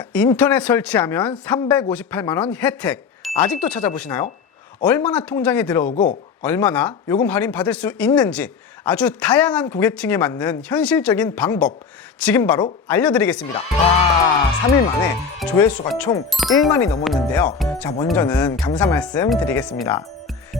자, 인터넷 설치하면 358만원 혜택. 아직도 찾아보시나요? 얼마나 통장에 들어오고 얼마나 요금 할인 받을 수 있는지 아주 다양한 고객층에 맞는 현실적인 방법 지금 바로 알려드리겠습니다. 와, 3일 만에 조회수가 총 1만이 넘었는데요. 자, 먼저는 감사 말씀 드리겠습니다.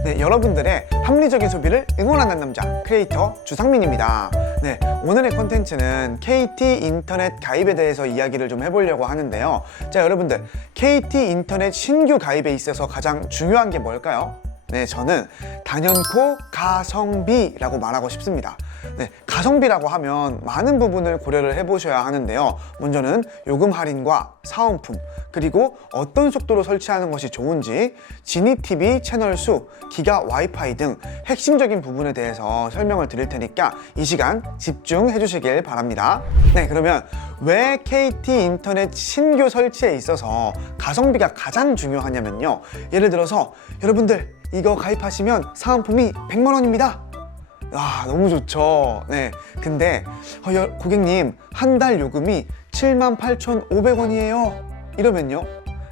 네, 여러분들의 합리적인 소비를 응원하는 남자 크리에이터 주상민입니다. 네, 오늘의 컨텐츠는 KT 인터넷 가입에 대해서 이야기를 좀 해보려고 하는데요. 자, 여러분들 KT 인터넷 신규 가입에 있어서 가장 중요한 게 뭘까요? 네, 저는 단연코 가성비라고 말하고 싶습니다. 네, 가성비라고 하면 많은 부분을 고려를 해보셔야 하는데요. 먼저는 요금 할인과 사은품, 그리고 어떤 속도로 설치하는 것이 좋은지, 지니TV 채널 수, 기가 와이파이 등 핵심적인 부분에 대해서 설명을 드릴 테니까 이 시간 집중해 주시길 바랍니다. 네, 그러면 왜 KT 인터넷 신규 설치에 있어서 가성비가 가장 중요하냐면요. 예를 들어서 여러분들 이거 가입하시면 사은품이 100만원입니다. 와, 너무 좋죠. 네, 근데 고객님 한 달 요금이 78,500원이에요 이러면요,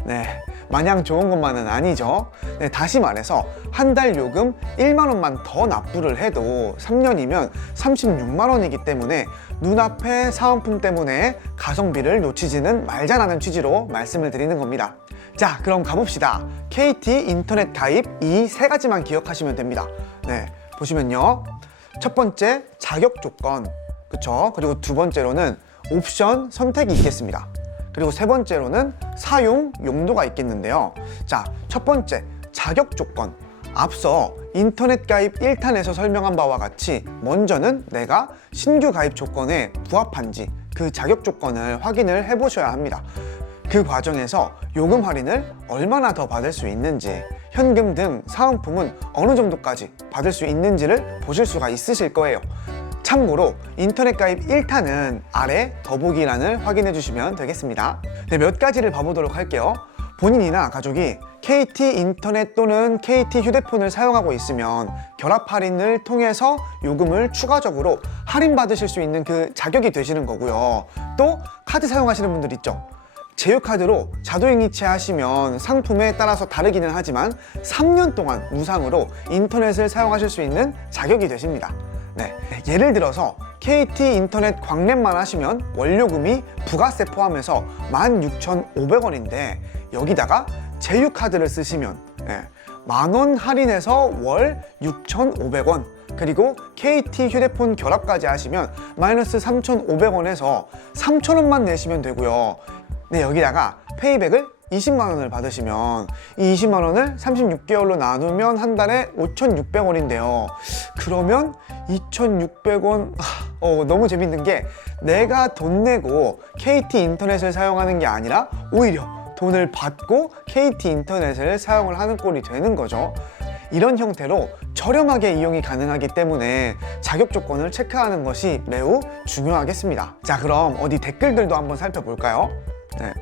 네, 마냥 좋은 것만은 아니죠. 네, 다시 말해서 한 달 요금 1만원만 더 납부를 해도 3년이면 36만원이기 때문에 눈앞의 사은품 때문에 가성비를 놓치지는 말자라는 취지로 말씀을 드리는 겁니다. 자, 그럼 가봅시다. KT 인터넷 가입 이 세 가지만 기억하시면 됩니다. 네, 보시면요, 첫 번째 자격 조건, 그쵸? 그리고 두 번째로는 옵션 선택이 있겠습니다. 그리고 세 번째로는 사용 용도가 있겠는데요. 자, 첫 번째 자격 조건. 앞서 인터넷 가입 1탄에서 설명한 바와 같이 먼저는 내가 신규 가입 조건에 부합한지 그 자격 조건을 확인을 해 보셔야 합니다. 그 과정에서 요금 할인을 얼마나 더 받을 수 있는지, 현금 등 사은품은 어느 정도까지 받을 수 있는지를 보실 수가 있으실 거예요. 참고로 인터넷 가입 1탄은 아래 더보기란을 확인해 주시면 되겠습니다. 네, 몇 가지를 봐보도록 할게요. 본인이나 가족이 KT 인터넷 또는 KT 휴대폰을 사용하고 있으면 결합 할인을 통해서 요금을 추가적으로 할인받으실 수 있는 그 자격이 되시는 거고요. 또 카드 사용하시는 분들 있죠. 제휴카드로 자동이체 하시면 상품에 따라서 다르기는 하지만 3년 동안 무상으로 인터넷을 사용하실 수 있는 자격이 되십니다. 네, 예를 들어서 KT 인터넷 광랩만 하시면 원료금이 부가세 포함해서 16,500원인데 여기다가 제휴카드를 쓰시면 만원 할인해서 월 6,500원, 그리고 KT 휴대폰 결합까지 하시면 마이너스 3,500원에서 3,000원만 내시면 되고요. 네, 여기다가 페이백을 20만원을 받으시면 이 20만원을 36개월로 나누면 한 달에 5,600원인데요. 그러면 2,600원, 너무 재밌는 게 내가 돈 내고 KT 인터넷을 사용하는 게 아니라 오히려 돈을 받고 KT 인터넷을 사용을 하는 꼴이 되는 거죠. 이런 형태로 저렴하게 이용이 가능하기 때문에 자격 조건을 체크하는 것이 매우 중요하겠습니다. 자, 그럼 어디 댓글들도 한번 살펴볼까요? 네.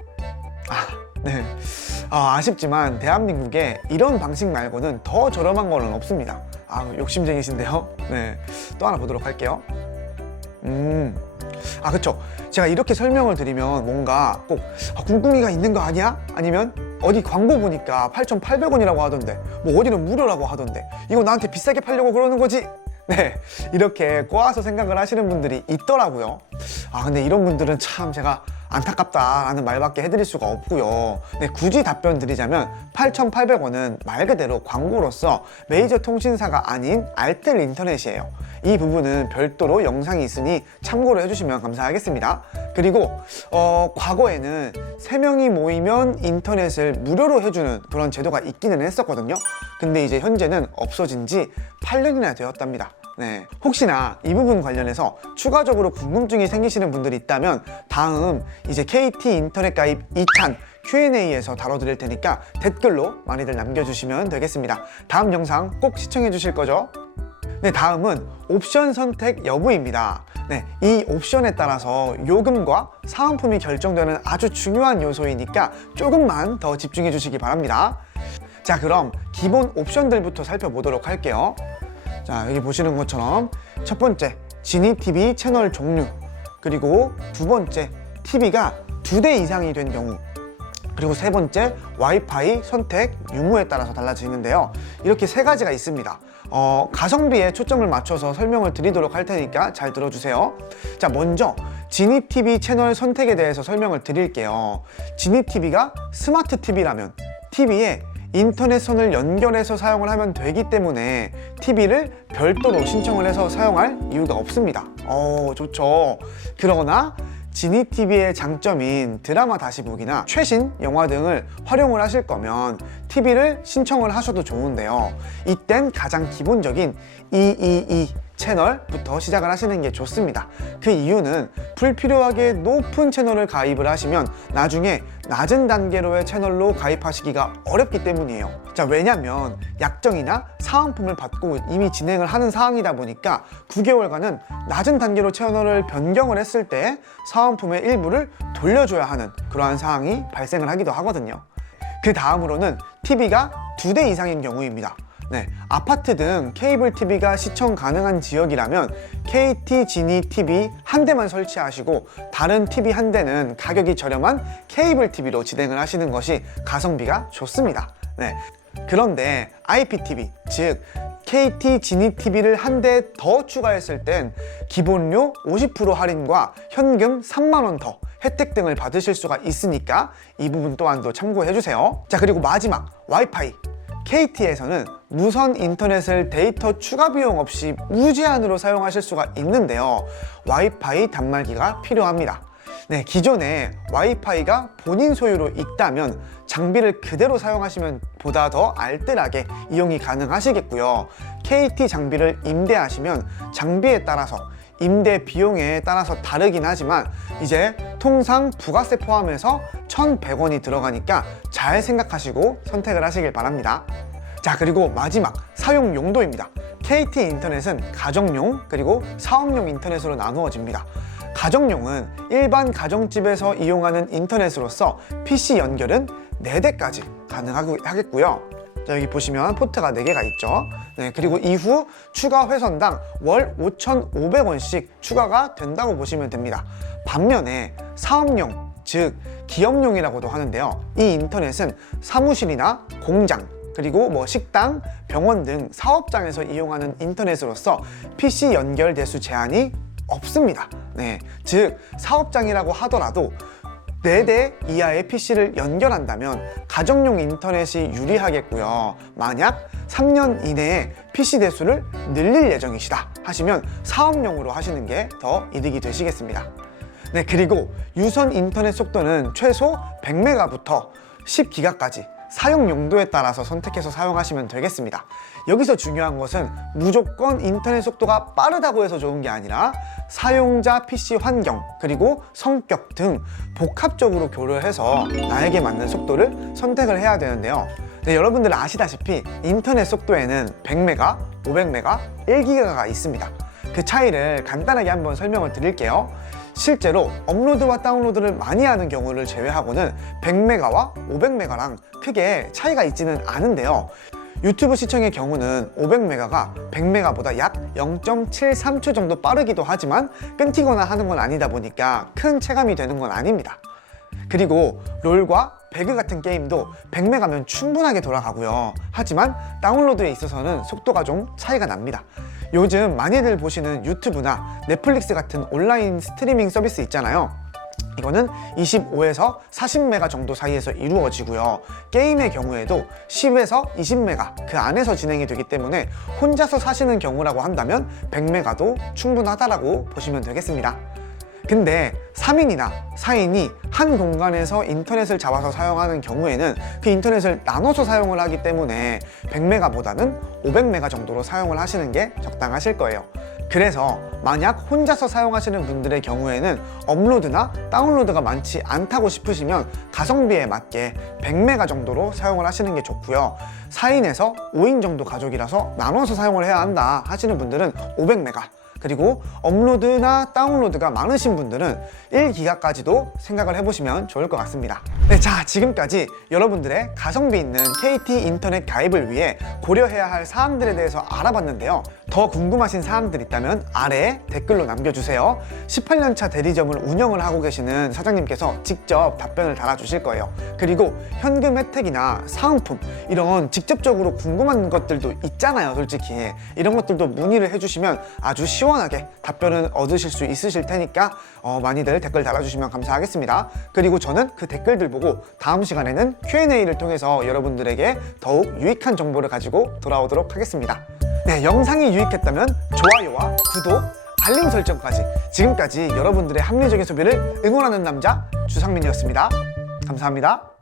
아쉽지만 대한민국에 이런 방식 말고는 더 저렴한 거는 없습니다. 욕심쟁이신데요. 네, 또 하나 보도록 할게요. 그쵸, 제가 이렇게 설명을 드리면 뭔가 꼭 꿍꿍이가 있는 거 아니야? 아니면 어디 광고 보니까 8,800원이라고 하던데, 뭐 어디는 무료라고 하던데, 이거 나한테 비싸게 팔려고 그러는 거지? 네, 이렇게 꼬아서 생각을 하시는 분들이 있더라고요. 근데 이런 분들은 참 제가 안타깝다라는 말밖에 해드릴 수가 없고요. 네, 굳이 답변 드리자면 8,800원은 말 그대로 광고로서 메이저 통신사가 아닌 알뜰 인터넷이에요. 이 부분은 별도로 영상이 있으니 참고로 해주시면 감사하겠습니다. 그리고 과거에는 3명이 모이면 인터넷을 무료로 해주는 그런 제도가 있기는 했었거든요. 근데 이제 현재는 없어진 지 8년이나 되었답니다. 네, 혹시나 이 부분 관련해서 추가적으로 궁금증이 생기시는 분들이 있다면 다음 이제 KT 인터넷 가입 2탄 Q&A에서 다뤄드릴 테니까 댓글로 많이들 남겨주시면 되겠습니다. 다음 영상 꼭 시청해 주실 거죠? 네, 다음은 옵션 선택 여부입니다. 네, 이 옵션에 따라서 요금과 사은품이 결정되는 아주 중요한 요소이니까 조금만 더 집중해 주시기 바랍니다. 자, 그럼 기본 옵션들부터 살펴보도록 할게요. 자, 여기 보시는 것처럼 첫 번째 지니TV 채널 종류, 그리고 두 번째 TV가 두 대 이상이 된 경우, 그리고 세 번째, 와이파이 선택 유무에 따라서 달라지는데요. 이렇게 세 가지가 있습니다. 가성비에 초점을 맞춰서 설명을 드리도록 할 테니까 잘 들어주세요. 자, 먼저 지니TV 채널 선택에 대해서 설명을 드릴게요. 지니TV가 스마트 TV라면 TV에 인터넷선을 연결해서 사용을 하면 되기 때문에 TV를 별도로 신청을 해서 사용할 이유가 없습니다. 좋죠. 그러나 지니TV의 장점인 드라마 다시 보기나 최신 영화 등을 활용을 하실 거면 TV를 신청을 하셔도 좋은데요. 이땐 가장 기본적인 222 채널부터 시작을 하시는 게 좋습니다. 그 이유는 불필요하게 높은 채널을 가입을 하시면 나중에 낮은 단계로의 채널로 가입하시기가 어렵기 때문이에요. 자, 왜냐면 약정이나 사은품을 받고 이미 진행을 하는 사항이다 보니까 9개월간은 낮은 단계로 채널을 변경을 했을 때 사은품의 일부를 돌려줘야 하는 그러한 사항이 발생을 하기도 하거든요. 그 다음으로는 TV가 2대 이상인 경우입니다. 네, 아파트 등 케이블 TV가 시청 가능한 지역이라면 KT 지니 TV 한 대만 설치하시고 다른 TV 한 대는 가격이 저렴한 케이블 TV로 진행을 하시는 것이 가성비가 좋습니다. 네, 그런데 IPTV, 즉 KT 지니 TV를 한 대 더 추가했을 땐 기본료 50% 할인과 현금 3만 원 더 혜택 등을 받으실 수가 있으니까 이 부분 또한도 참고해 주세요. 자, 그리고 마지막 와이파이. KT에서는 무선 인터넷을 데이터 추가 비용 없이 무제한으로 사용하실 수가 있는데요. 와이파이 단말기가 필요합니다. 네, 기존에 와이파이가 본인 소유로 있다면 장비를 그대로 사용하시면 보다 더 알뜰하게 이용이 가능하시겠고요. KT 장비를 임대하시면 장비에 따라서 임대 비용에 따라서 다르긴 하지만 이제 통상 부가세 포함해서 1,100원이 들어가니까 잘 생각하시고 선택을 하시길 바랍니다. 자, 그리고 마지막 사용 용도입니다. KT 인터넷은 가정용 그리고 사업용 인터넷으로 나누어집니다. 가정용은 일반 가정집에서 이용하는 인터넷으로서 PC 연결은 4대까지 가능하겠고요. 자, 여기 보시면 포트가 4개가 있죠. 네, 그리고 이후 추가 회선당 월 5,500원씩 추가가 된다고 보시면 됩니다. 반면에 사업용, 즉 기업용이라고도 하는데요. 이 인터넷은 사무실이나 공장, 그리고 식당, 병원 등 사업장에서 이용하는 인터넷으로서 PC 연결 대수 제한이 없습니다. 네, 즉 사업장이라고 하더라도 4대 이하의 PC를 연결한다면 가정용 인터넷이 유리하겠고요. 만약 3년 이내에 PC 대수를 늘릴 예정이시다 하시면 사업용으로 하시는 게 더 이득이 되시겠습니다. 네, 그리고 유선 인터넷 속도는 최소 100메가부터 10기가까지 사용 용도에 따라서 선택해서 사용하시면 되겠습니다. 여기서 중요한 것은 무조건 인터넷 속도가 빠르다고 해서 좋은 게 아니라 사용자 PC 환경 그리고 성격 등 복합적으로 고려해서 나에게 맞는 속도를 선택을 해야 되는데요. 네, 여러분들 아시다시피 인터넷 속도에는 100메가, 500메가, 1기가가 있습니다. 그 차이를 간단하게 한번 설명을 드릴게요. 실제로 업로드와 다운로드를 많이 하는 경우를 제외하고는 100메가와 500메가랑 크게 차이가 있지는 않은데요. 유튜브 시청의 경우는 500메가가 100메가보다 약 0.73초 정도 빠르기도 하지만 끊기거나 하는 건 아니다 보니까 큰 체감이 되는 건 아닙니다. 그리고 롤과 배그 같은 게임도 100메가면 충분하게 돌아가고요. 하지만 다운로드에 있어서는 속도가 좀 차이가 납니다. 요즘 많이들 보시는 유튜브나 넷플릭스 같은 온라인 스트리밍 서비스 있잖아요. 이거는 25에서 40메가 정도 사이에서 이루어지고요. 게임의 경우에도 10에서 20메가 그 안에서 진행이 되기 때문에 혼자서 사시는 경우라고 한다면 100메가도 충분하다라고 보시면 되겠습니다. 근데 3인이나 4인이 한 공간에서 인터넷을 잡아서 사용하는 경우에는 그 인터넷을 나눠서 사용을 하기 때문에 100메가보다는 500메가 정도로 사용을 하시는 게 적당하실 거예요. 그래서 만약 혼자서 사용하시는 분들의 경우에는 업로드나 다운로드가 많지 않다고 싶으시면 가성비에 맞게 100메가 정도로 사용을 하시는 게 좋고요. 4인에서 5인 정도 가족이라서 나눠서 사용을 해야 한다 하시는 분들은 500메가, 그리고 업로드나 다운로드가 많으신 분들은 1기가까지도 생각을 해보시면 좋을 것 같습니다. 네, 자, 지금까지 여러분들의 가성비 있는 KT 인터넷 가입을 위해 고려해야 할 사항들에 대해서 알아봤는데요. 더 궁금하신 사항들 있다면 아래에 댓글로 남겨주세요. 18년차 대리점을 운영을 하고 계시는 사장님께서 직접 답변을 달아주실 거예요. 그리고 현금 혜택이나 사은품 이런 직접적으로 궁금한 것들도 있잖아요. 솔직히 이런 것들도 문의를 해주시면 아주 시원하게 답변을 얻으실 수 있으실 테니까 많이들 댓글 달아주시면 감사하겠습니다. 그리고 저는 그 댓글들 보고 다음 시간에는 Q&A를 통해서 여러분들에게 더욱 유익한 정보를 가지고 돌아오도록 하겠습니다. 네, 영상이 유익했다면 좋아요와 구독, 알림 설정까지. 지금까지 여러분들의 합리적인 소비를 응원하는 남자 주상민이었습니다. 감사합니다.